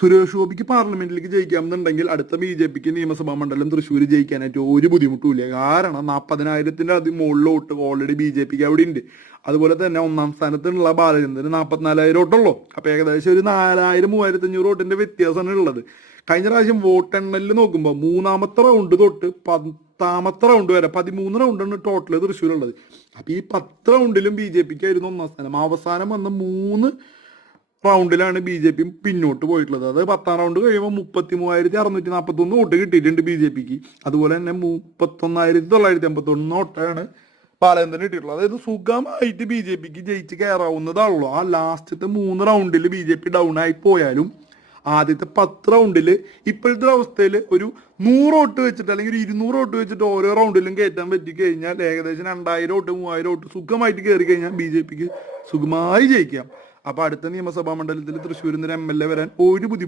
സുരേഷ് ഗോപിക്ക് പാർലമെന്റിലേക്ക് ജയിക്കാമെന്നുണ്ടെങ്കിൽ അടുത്ത ബി ജെ പിക്ക് നിയമസഭാ മണ്ഡലം തൃശ്ശൂർ ജയിക്കാനായിട്ട് ഒരു ബുദ്ധിമുട്ടുമില്ല കാരണം നാൽപ്പതിനായിരത്തിന്റെ അതി മുകളിൽ വോട്ട് ഓൾറെഡി ബി ജെ പിക്ക് അവിടെ ഉണ്ട് അതുപോലെ തന്നെ ഒന്നാം സ്ഥാനത്തുള്ള ബാലചന്ദ്രന് നാൽപ്പത്തിനാലായിരം വോട്ടുള്ളൂ. അപ്പൊ ഏകദേശം ഒരു നാലായിരം മൂവായിരത്തി അഞ്ഞൂറ് വോട്ടിന്റെ വ്യത്യാസമാണ് ഉള്ളത്. കഴിഞ്ഞ പ്രാവശ്യം വോട്ടെണ്ണലിൽ നോക്കുമ്പോൾ മൂന്നാമത്തെ റൗണ്ട് തൊട്ട് പത്താമത്തെ റൗണ്ട് വരെ പതിമൂന്ന് റൗണ്ടാണ് ടോട്ടൽ തൃശ്ശൂരുള്ളത്. അപ്പൊ ഈ പത്ത് റൗണ്ടിലും ബി ജെ പിക്ക് ആയിരുന്നു ഒന്നാം സ്ഥാനം. അവസാനം വന്ന മൂന്ന് റൗണ്ടിലാണ് ബി ജെ പി പിന്നോട്ട് പോയിട്ടുള്ളത്. അത് പത്താം റൗണ്ട് കഴിയുമ്പോൾ മുപ്പത്തി മൂവായിരത്തി അറുന്നൂറ്റി നാൽപ്പത്തി ഒന്ന് വോട്ട് കിട്ടിയിട്ടുണ്ട് ബി ജെ പിക്ക്. അതുപോലെ തന്നെ മുപ്പത്തൊന്നായിരത്തി തൊള്ളായിരത്തി അമ്പത്തി ഒന്ന് വോട്ടാണ് തന്നെ കിട്ടിയിട്ടുള്ളത്. അതായത് സുഖമായിട്ട് ബി ജെ പിക്ക് ജയിച്ച് കയറാവുന്നതാണല്ലോ ആ ലാസ്റ്റത്തെ മൂന്ന് റൗണ്ടിൽ ബി ജെ പി ഡൗൺ ആയി പോയാലും ആദ്യത്തെ പത്ത് റൗണ്ടിൽ ഇപ്പോഴത്തെ അവസ്ഥയിൽ ഒരു നൂറ് വോട്ട് വെച്ചിട്ട് അല്ലെങ്കിൽ ഒരു ഇരുന്നൂറ് വോട്ട് വെച്ചിട്ട് ഓരോ റൗണ്ടിലും കയറ്റാൻ പറ്റി കഴിഞ്ഞാൽ ഏകദേശം രണ്ടായിരം വോട്ട് മൂവായിരം വോട്ട് സുഖമായിട്ട് കയറി കഴിഞ്ഞാൽ ബി ജെ പിക്ക് സുഖമായി ജയിക്കാം. അപ്പൊ അടുത്ത നിയമസഭാ മണ്ഡലത്തിൽ തൃശ്ശൂരിൽ നിന്ന് എം എൽ എ വരാൻ ഒരു ബുദ്ധിമുട്ട്